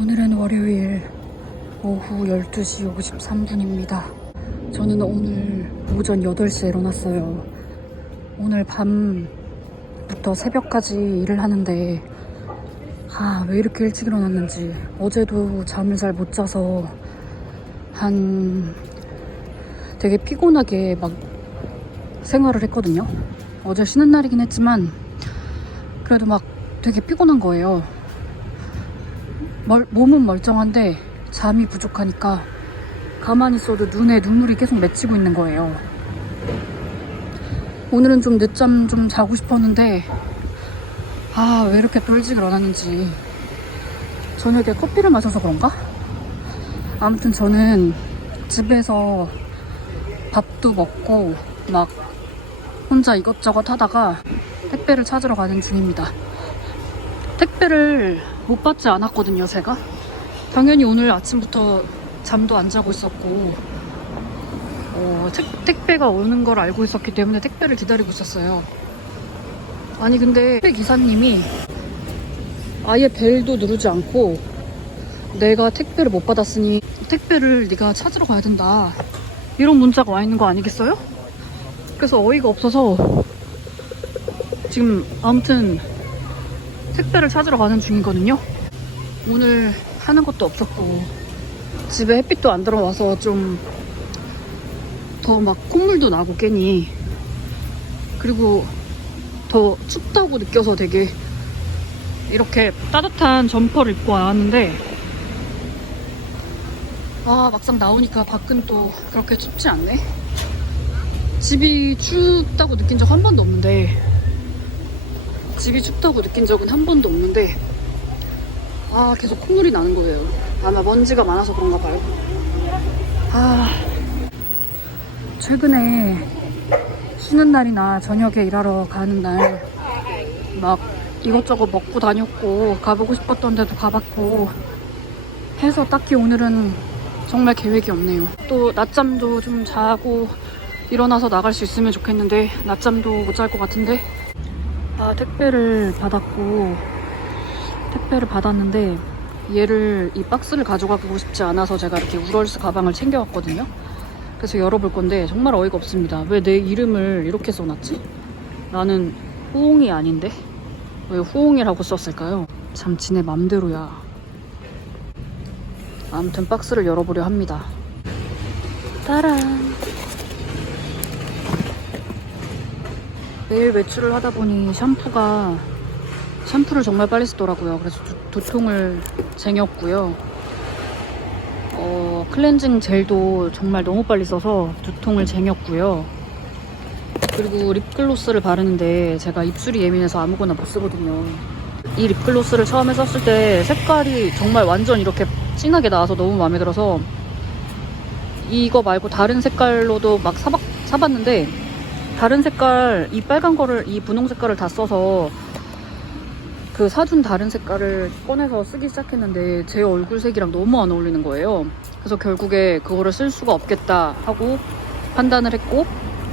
오늘은 월요일 오후 12시 53분입니다. 저는 오늘 오전 8시에 일어났어요. 오늘 밤부터 새벽까지 일을 하는데, 아, 왜 이렇게 일찍 일어났는지. 어제도 잠을 잘 못 자서, 한, 되게 피곤하게 막 생활을 했거든요. 어제 쉬는 날이긴 했지만, 그래도 막 되게 피곤한 거예요. 멀- 몸은 멀쩡한데 잠이 부족하니까 가만히 있어도 눈에 눈물이 계속 맺히고 있는 거예요. 오늘은 좀 늦잠 좀 자고 싶었는데 아 왜 이렇게 또 일찍 일어났는지 저녁에 커피를 마셔서 그런가? 아무튼 저는 집에서 밥도 먹고 막 혼자 이것저것 하다가 택배를 찾으러 가는 중입니다. 택배를 못 받지 않았거든요, 제가. 당연히 오늘 아침부터 잠도 안 자고 있었고, 어, 택, 택배가 오는 걸 알고 있었기 때문에 택배를 기다리고 있었어요. 아니, 근데 택배 기사님이 아예 벨도 누르지 않고 내가 택배를 못 받았으니 택배를 네가 찾으러 가야 된다. 이런 문자가 와 있는 거 아니겠어요? 그래서 어이가 없어서 지금 아무튼 택배를 찾으러 가는 중이거든요. 오늘 하는 것도 없었고 집에 햇빛도 안 들어와서 좀 더 막 콧물도 나고 괜히 그리고 더 춥다고 느껴서 되게 이렇게 따뜻한 점퍼를 입고 왔는데 아 막상 나오니까 밖은 또 그렇게 춥지 않네. 집이 춥다고 느낀 적 한 번도 없는데 집이 춥다고 느낀 적은 한 번도 없는데 아 계속 콧물이 나는 거예요. 아마 먼지가 많아서 그런가 봐요. 아 최근에 쉬는 날이나 저녁에 일하러 가는 날 막 이것저것 먹고 다녔고 가보고 싶었던 데도 가봤고 해서 딱히 오늘은 정말 계획이 없네요. 또 낮잠도 좀 자고 일어나서 나갈 수 있으면 좋겠는데 낮잠도 못 잘 것 같은데 아, 택배를 받았고, 택배를 받았는데, 얘를, 이 박스를 가져가고 싶지 않아서 제가 이렇게 우럴스 가방을 챙겨왔거든요. 그래서 열어볼 건데, 정말 어이가 없습니다. 왜 내 이름을 이렇게 써놨지? 나는 후옹이 아닌데? 왜 후옹이라고 썼을까요? 참, 지네 맘대로야. 아무튼 박스를 열어보려 합니다. 따란. 매일 외출을 하다 보니 샴푸가 샴푸를 정말 빨리 쓰더라고요. 그래서 두, 두 통을 쟁였고요. 어, 클렌징 젤도 정말 너무 빨리 써서 두 통을 쟁였고요. 그리고 립글로스를 바르는데 제가 입술이 예민해서 아무거나 못 쓰거든요. 이 립글로스를 처음에 썼을 때 색깔이 정말 완전 이렇게 진하게 나와서 너무 마음에 들어서 이거 말고 다른 색깔로도 막 사봤, 사봤는데 다른 색깔 이 빨간 거를 이 분홍 색깔을 다 써서 그 사준 다른 색깔을 꺼내서 쓰기 시작했는데 제 얼굴 색이랑 너무 안 어울리는 거예요. 그래서 결국에 그거를 쓸 수가 없겠다 하고 판단을 했고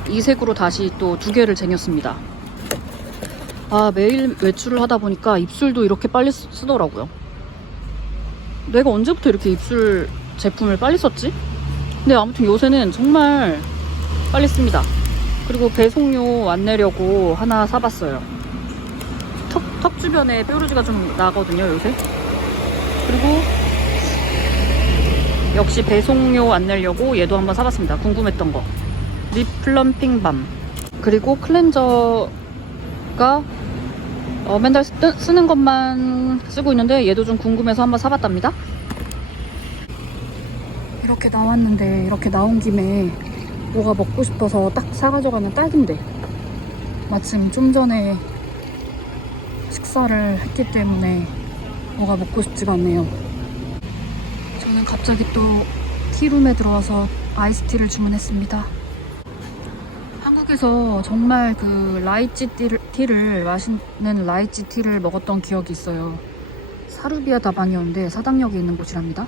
이 색으로 다시 또 두 개를 쟁였습니다. 아 매일 외출을 하다 보니까 입술도 이렇게 빨리 쓰- 쓰더라고요. 내가 언제부터 이렇게 입술 제품을 빨리 썼지? 근데 아무튼 요새는 정말 빨리 씁니다. 그리고 배송료 안 내려고 하나 사봤어요. 턱, 턱 주변에 뾰루지가 좀 나거든요, 요새. 그리고 역시 배송료 안 내려고 얘도 한번 사봤습니다. 궁금했던 거. 립 플럼핑 밤. 그리고 클렌저가 어, 맨날 쓰, 쓰는 것만 쓰고 있는데 얘도 좀 궁금해서 한번 사봤답니다. 이렇게 나왔는데 이렇게 나온 김에 뭐가 먹고 싶어서 딱 사가져가는 딱인데 마침 좀 전에 식사를 했기 때문에 뭐가 먹고 싶지가 않네요. 저는 갑자기 또 티룸에 들어와서 아이스티를 주문했습니다. 한국에서 정말 그 라이치 티를, 티를 마시는 라이치 티를 먹었던 기억이 있어요. 사루비아 다방이었는데 사당역에 있는 곳이랍니다.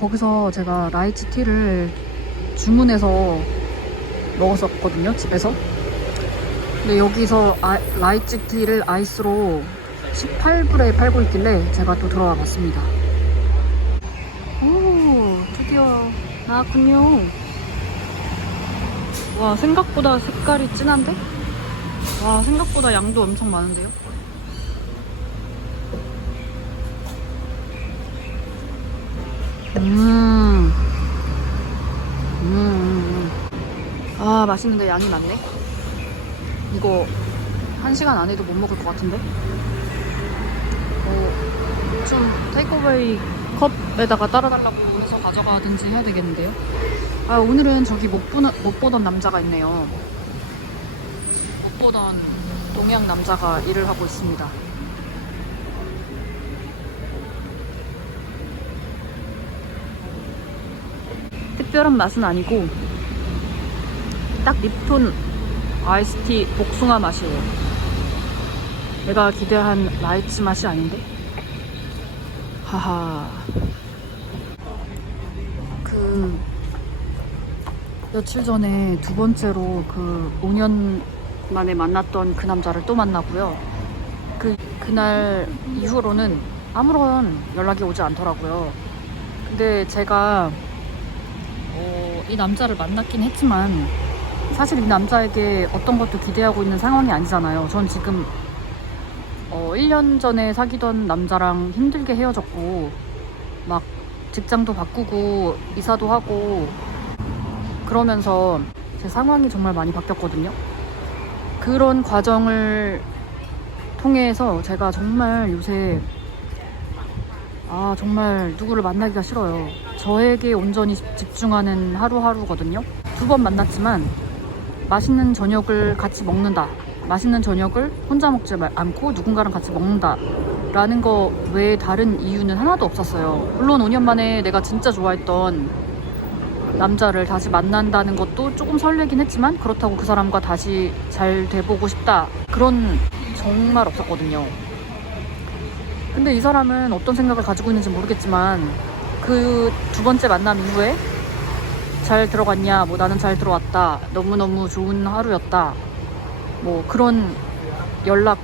거기서 제가 라이치 티를 주문해서 먹었었거든요 집에서 근데 여기서 아, 라이치 티를 아이스로 18불에 팔고 있길래 제가 또 들어와 봤습니다 드디어 나왔군요. 와, 생각보다 색깔이 진한데? 와, 생각보다 양도 엄청 많은데요? 음. 음, 맛있는데 양이 많네. 이거 한 시간 안에도 못 먹을 것 같은데? 어, 좀 테이크어웨이 컵에다가 따라달라고 해서 가져가든지 해야 되겠는데요? 아, 오늘은 저기 못, 보는, 못 보던 남자가 있네요. 못 보던 동양 남자가 일을 하고 있습니다. 특별한 맛은 아니고 딱 립톤 아이스티 복숭아 맛이에요. 내가 기대한 라이츠 맛이 아닌데? 하하. 그 며칠 전에 두 번째로 그 5년 만에 만났던 그 남자를 또 만나고요. 그 그날 이후로는 아무런 연락이 오지 않더라고요. 근데 제가 어, 이 남자를 만났긴 했지만 사실 이 남자에게 어떤 것도 기대하고 있는 상황이 아니잖아요. 전 지금 어, 1년 전에 사귀던 남자랑 힘들게 헤어졌고 막 직장도 바꾸고 이사도 하고 그러면서 제 상황이 정말 많이 바뀌었거든요. 그런 과정을 통해서 제가 정말 요새 아 정말 누구를 만나기가 싫어요. 저에게 온전히 집중하는 하루하루거든요. 두 번 만났지만 맛있는 저녁을 같이 먹는다. 맛있는 저녁을 혼자 먹지 말- 않고 누군가랑 같이 먹는다. 라는 거 외에 다른 이유는 하나도 없었어요. 물론 5년 만에 내가 진짜 좋아했던 남자를 다시 만난다는 것도 조금 설레긴 했지만 그렇다고 그 사람과 다시 잘 돼보고 싶다. 그런 정말 없었거든요. 근데 이 사람은 어떤 생각을 가지고 있는지 모르겠지만 그 두 번째 만남 이후에 잘 들어갔냐, 뭐 나는 잘 들어왔다, 너무너무 좋은 하루였다, 뭐 그런 연락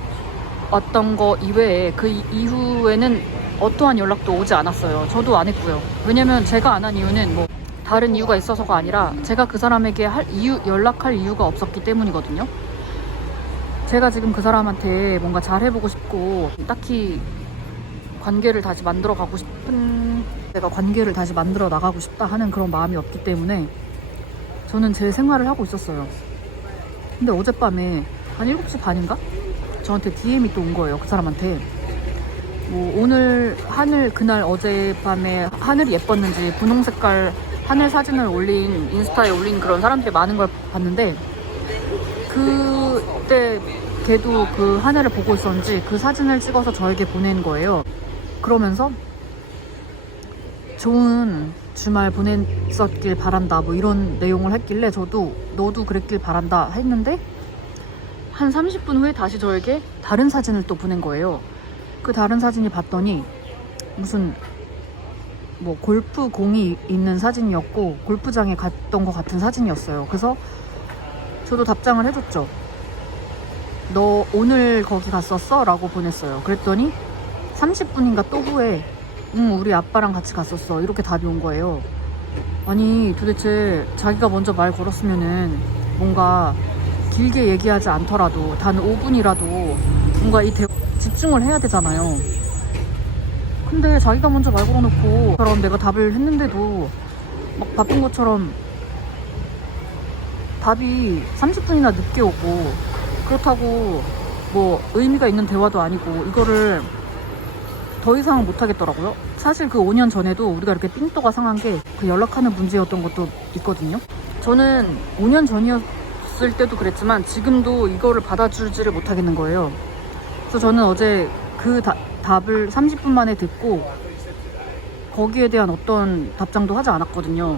왔던 거 이외에 그 이- 이후에는 어떠한 연락도 오지 않았어요. 저도 안 했고요. 왜냐면 제가 안 한 이유는 뭐 다른 이유가 있어서가 아니라 제가 그 사람에게 할 이유, 연락할 이유가 없었기 때문이거든요. 제가 지금 그 사람한테 뭔가 잘해보고 싶고 딱히 관계를 다시 만들어 가고 싶은 내가 관계를 다시 만들어 나가고 싶다 하는 그런 마음이 없기 때문에 저는 제 생활을 하고 있었어요. 근데 어젯밤에 한 7시 반인가? 저한테 DM이 또 온 거예요. 그 사람한테. 뭐 오늘 하늘 그날 어젯밤에 하늘이 예뻤는지 분홍 색깔 하늘 사진을 올린 인스타에 올린 그런 사람들이 많은 걸 봤는데 그때 걔도 그 하늘을 보고 있었는지 그 사진을 찍어서 저에게 보낸 거예요. 그러면서 좋은 주말 보냈었길 바란다 뭐 이런 내용을 했길래 저도 너도 그랬길 바란다 했는데 한 30분 후에 다시 저에게 다른 사진을 또 보낸 거예요. 그 다른 사진이 봤더니 무슨 뭐 골프 공이 있는 사진이었고 골프장에 갔던 것 같은 사진이었어요. 그래서 저도 답장을 해줬죠. 너 오늘 거기 갔었어? 라고 보냈어요. 그랬더니 30분인가 또 후에 응 우리 아빠랑 같이 갔었어. 이렇게 답이 온 거예요. 아니 도대체 자기가 먼저 말 걸었으면은 뭔가 길게 얘기하지 않더라도 단 5분이라도 뭔가 이 대... 집중을 해야 되잖아요. 근데 자기가 먼저 말 걸어놓고 그럼 내가 답을 했는데도 막 바쁜 것처럼 답이 30분이나 늦게 오고 그렇다고 뭐 의미가 있는 대화도 아니고 이거를 더 이상 못 하겠더라고요. 사실 그 5년 전에도 우리가 이렇게 삥또가 상한 게 그 연락하는 문제였던 것도 있거든요. 저는 5년 전이었을 때도 그랬지만 지금도 이거를 받아주지를 못하겠는 거예요. 그래서 저는 어제 그 다- 답을 30분 만에 듣고 거기에 대한 어떤 답장도 하지 않았거든요.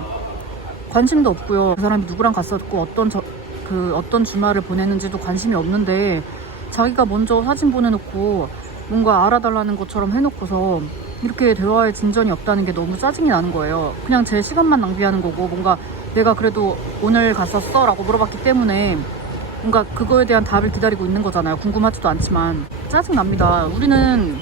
관심도 없고요. 그 사람이 누구랑 갔었고 어떤 저, 그 어떤 주말을 보내는지도 관심이 없는데 자기가 먼저 사진 보내놓고 뭔가 알아달라는 것처럼 해놓고서 이렇게 대화에 진전이 없다는 게 너무 짜증이 나는 거예요. 그냥 제 시간만 낭비하는 거고 뭔가 내가 그래도 오늘 갔었어? 라고 물어봤기 때문에 뭔가 그거에 대한 답을 기다리고 있는 거잖아요. 궁금하지도 않지만 짜증 납니다. 우리는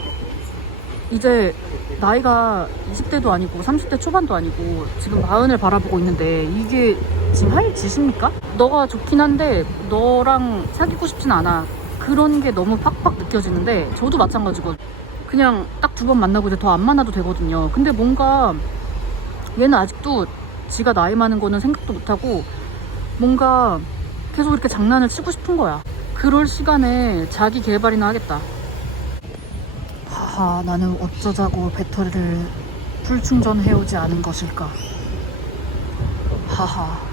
이제 나이가 20대도 아니고 30대 초반도 아니고 지금 마흔을 바라보고 있는데 이게 지금 할 짓입니까? 너가 좋긴 한데 너랑 사귀고 싶진 않아. 그런 게 너무 팍팍 느껴지는데 저도 마찬가지고 그냥 딱 두 번 만나고 이제 더 안 만나도 되거든요. 근데 뭔가 얘는 아직도 지가 나이 많은 거는 생각도 못하고 뭔가 계속 이렇게 장난을 치고 싶은 거야. 그럴 시간에 자기 개발이나 하겠다. 하하, 나는 어쩌자고 배터리를 풀 충전해오지 않은 것일까. 하하.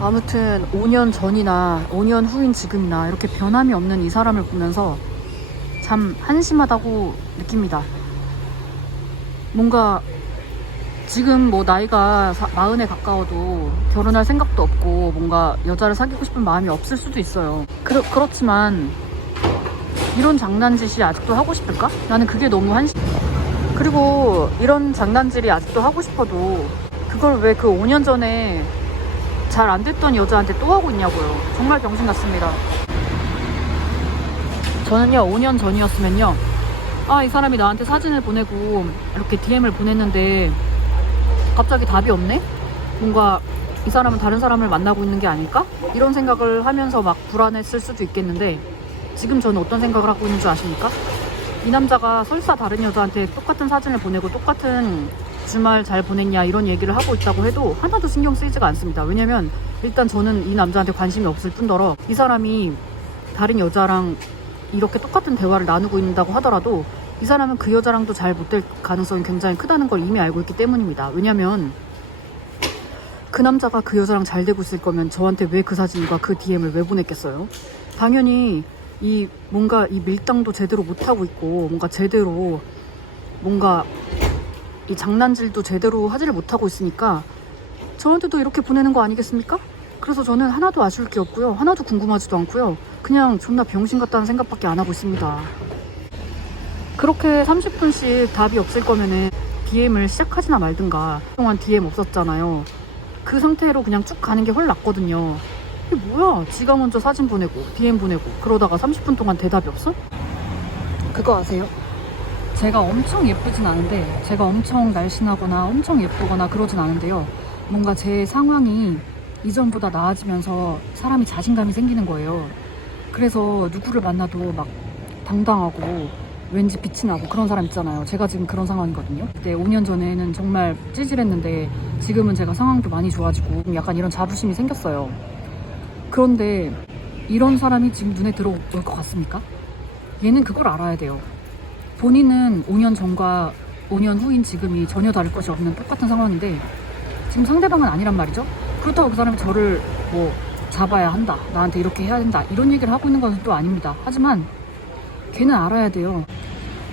아무튼 5년 전이나 5년 후인 지금이나 이렇게 변함이 없는 이 사람을 보면서 참 한심하다고 느낍니다. 뭔가 지금 뭐 나이가 사- 마흔에 가까워도 결혼할 생각도 없고 뭔가 여자를 사귀고 싶은 마음이 없을 수도 있어요. 그렇, 그렇지만 이런 장난짓이 아직도 하고 싶을까? 나는 그게 너무 한심. 그리고 이런 장난질이 아직도 하고 싶어도 그걸 왜 그 5년 전에 잘 안 됐던 여자한테 또 하고 있냐고요. 정말 병신 같습니다. 저는요, 5년 전이었으면요. 아, 이 사람이 나한테 사진을 보내고 이렇게 DM을 보냈는데 갑자기 답이 없네? 뭔가 이 사람은 다른 사람을 만나고 있는 게 아닐까? 이런 생각을 하면서 막 불안했을 수도 있겠는데 지금 저는 어떤 생각을 하고 있는 줄 아십니까? 이 남자가 설사 다른 여자한테 똑같은 사진을 보내고 똑같은 주말 잘 보냈냐 이런 얘기를 하고 있다고 해도 하나도 신경 쓰이지가 않습니다. 왜냐면 일단 저는 이 남자한테 관심이 없을 뿐더러 이 사람이 다른 여자랑 이렇게 똑같은 대화를 나누고 있다고 하더라도 이 사람은 그 여자랑도 잘 못 될 가능성이 굉장히 크다는 걸 이미 알고 있기 때문입니다. 왜냐면 그 남자가 그 여자랑 잘 되고 있을 거면 저한테 왜 그 사진과 그 DM을 왜 보냈겠어요? 당연히 이 뭔가 이 밀당도 제대로 못하고 있고 뭔가 제대로 뭔가 이 장난질도 제대로 하지를 못하고 있으니까 저한테도 이렇게 보내는 거 아니겠습니까? 그래서 저는 하나도 아쉬울 게 없고요. 하나도 궁금하지도 않고요. 그냥 존나 병신 같다는 생각밖에 안 하고 있습니다. 그렇게 30분씩 답이 없을 거면은 DM을 시작하지나 말든가. 그동안 DM 없었잖아요. 그 상태로 그냥 쭉 가는 게 훨 낫거든요. 이게 뭐야? 지가 먼저 사진 보내고, DM 보내고, 그러다가 30분 동안 대답이 없어? 그거 아세요? 제가 엄청 예쁘진 않은데, 제가 엄청 날씬하거나 엄청 예쁘거나 그러진 않은데요. 뭔가 제 상황이 이전보다 나아지면서 사람이 자신감이 생기는 거예요. 그래서 누구를 만나도 막 당당하고 왠지 빛이 나고 그런 사람 있잖아요. 제가 지금 그런 상황이거든요. 그때 5년 전에는 정말 찌질했는데 지금은 제가 상황도 많이 좋아지고 약간 이런 자부심이 생겼어요. 그런데 이런 사람이 지금 눈에 들어올 것 같습니까? 얘는 그걸 알아야 돼요. 본인은 5년 전과 5년 후인 지금이 전혀 다를 것이 없는 똑같은 상황인데 지금 상대방은 아니란 말이죠. 그렇다고 그 사람이 저를 뭐 잡아야 한다. 나한테 이렇게 해야 된다. 이런 얘기를 하고 있는 건또 아닙니다. 하지만 걔는 알아야 돼요.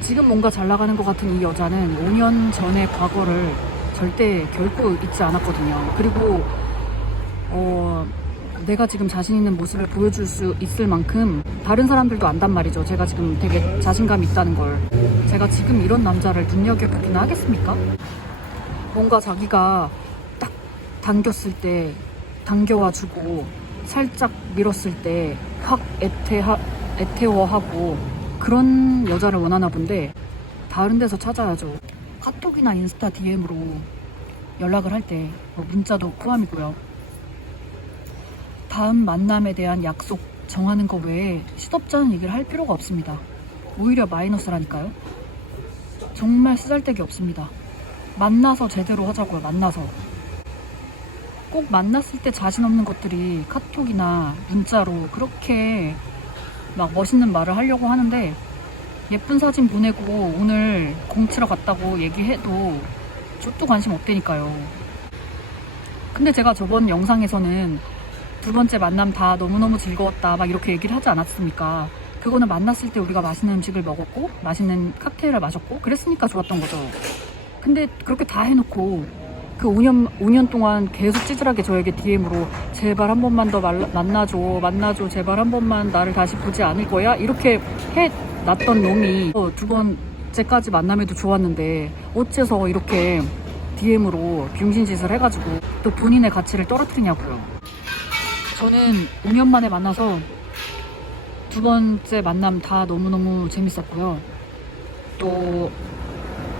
지금 뭔가 잘 나가는 것 같은 이 여자는 5년 전의 과거를 절대 결코 잊지 않았거든요. 그리고 어, 내가 지금 자신 있는 모습을 보여줄 수 있을 만큼 다른 사람들도 안단 말이죠. 제가 지금 되게 자신감이 있다는 걸. 제가 지금 이런 남자를 눈여겨보기나 하겠습니까? 뭔가 자기가 딱 당겼을 때 당겨와 주고 살짝 밀었을 때 확 애태하, 애태워하고 그런 여자를 원하나 본데 다른 데서 찾아야죠. 카톡이나 인스타 DM으로 연락을 할때뭐 문자도 포함이고요. 다음 만남에 대한 약속 정하는 거 외에 시덥잖은 얘기를 할 필요가 없습니다. 오히려 마이너스라니까요. 정말 쓰잘데기 없습니다. 만나서 제대로 하자고요, 만나서. 꼭 만났을 때 자신 없는 것들이 카톡이나 문자로 그렇게 막 멋있는 말을 하려고 하는데 예쁜 사진 보내고 오늘 공치러 갔다고 얘기해도 저도 관심 없다니까요. 근데 제가 저번 영상에서는 두 번째 만남 다 너무너무 즐거웠다 막 이렇게 얘기를 하지 않았습니까? 그거는 만났을 때 우리가 맛있는 음식을 먹었고 맛있는 칵테일을 마셨고 그랬으니까 좋았던 거죠. 근데 그렇게 다 해놓고 그 5년, 5년 동안 계속 찌질하게 저에게 DM으로 제발 한 번만 더 말라- 만나줘, 만나줘, 제발 한 번만 나를 다시 보지 않을 거야? 이렇게 해놨던 놈이 어, 두 번째까지 만남에도 좋았는데 어째서 이렇게 DM으로 병신짓을 해가지고 또 본인의 가치를 떨어뜨리냐고요. 저는 5년 만에 만나서 두 번째 만남 다 너무너무 재밌었고요. 또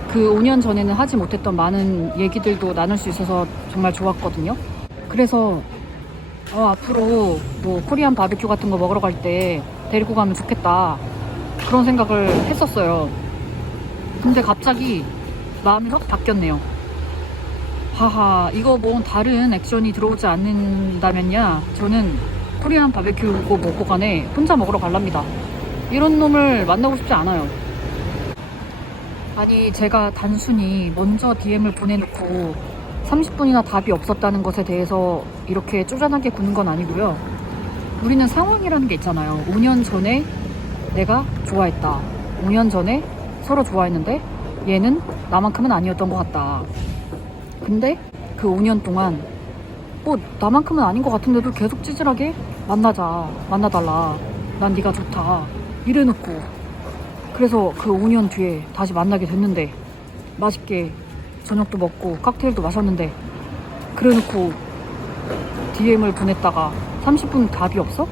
그 5년 전에는 하지 못했던 많은 얘기들도 나눌 수 있어서 정말 좋았거든요. 그래서 어, 앞으로 뭐 코리안 바비큐 같은 거 먹으러 갈 때 데리고 가면 좋겠다. 그런 생각을 했었어요. 근데 갑자기 마음이 확 바뀌었네요. 하하, 이거 뭐 다른 액션이 들어오지 않는다면야 저는 코리안 바비큐고 뭐고 간에 혼자 먹으러 갈랍니다. 이런 놈을 만나고 싶지 않아요. 아니, 제가 단순히 먼저 DM을 보내놓고 30분이나 답이 없었다는 것에 대해서 이렇게 쪼잔하게 구는 건 아니고요. 우리는 상황이라는 게 있잖아요. 5년 전에 내가 좋아했다. 5년 전에 서로 좋아했는데 얘는 나만큼은 아니었던 것 같다. 근데 그 5년 동안 뭐 나만큼은 아닌 것 같은데도 계속 찌질하게 만나자 만나달라. 난 네가 좋다. 이래놓고. 그래서 그 5년 뒤에 다시 만나게 됐는데 맛있게 저녁도 먹고 칵테일도 마셨는데 그래놓고 DM을 보냈다가 30분 답이 없어?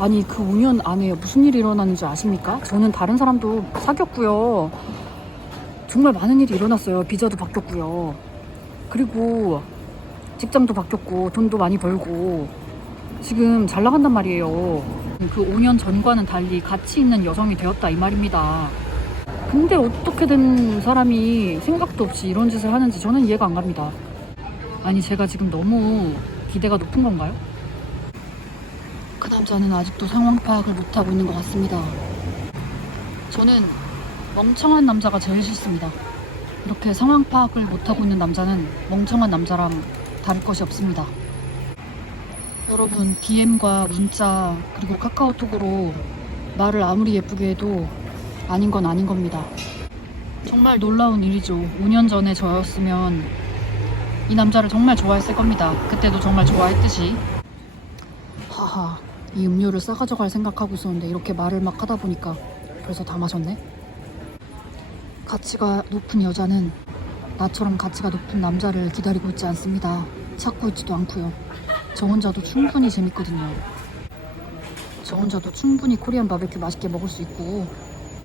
아니 그 5년 안에 무슨 일이 일어났는지 아십니까? 저는 다른 사람도 사귀었고요. 정말 많은 일이 일어났어요. 비자도 바뀌었고요 그리고 직장도 바뀌었고 돈도 많이 벌고 지금 잘 나간단 말이에요. 그 5년 전과는 달리 가치 있는 여성이 되었다 이 말입니다. 근데 어떻게 된 사람이 생각도 없이 이런 짓을 하는지 저는 이해가 안 갑니다. 아니 제가 지금 너무 기대가 높은 건가요? 그 남자는 아직도 상황 파악을 못하고 있는 것 같습니다. 저는 멍청한 남자가 제일 싫습니다. 이렇게 상황 파악을 못하고 있는 남자는 멍청한 남자랑 다를 것이 없습니다. 여러분, DM과 문자, 그리고 카카오톡으로 말을 아무리 예쁘게 해도 아닌 건 아닌 겁니다. 정말 놀라운 일이죠. 5년 전에 저였으면 이 남자를 정말 좋아했을 겁니다. 그때도 정말 좋아했듯이. 하하, 이 음료를 싸가져 갈 생각하고 있었는데 이렇게 말을 막 하다 보니까 벌써 다 마셨네? 가치가 높은 여자는 나처럼 가치가 높은 남자를 기다리고 있지 않습니다. 찾고 있지도 않고요. 저 혼자도 충분히 재밌거든요. 저 혼자도 충분히 코리안 바베큐 맛있게 먹을 수 있고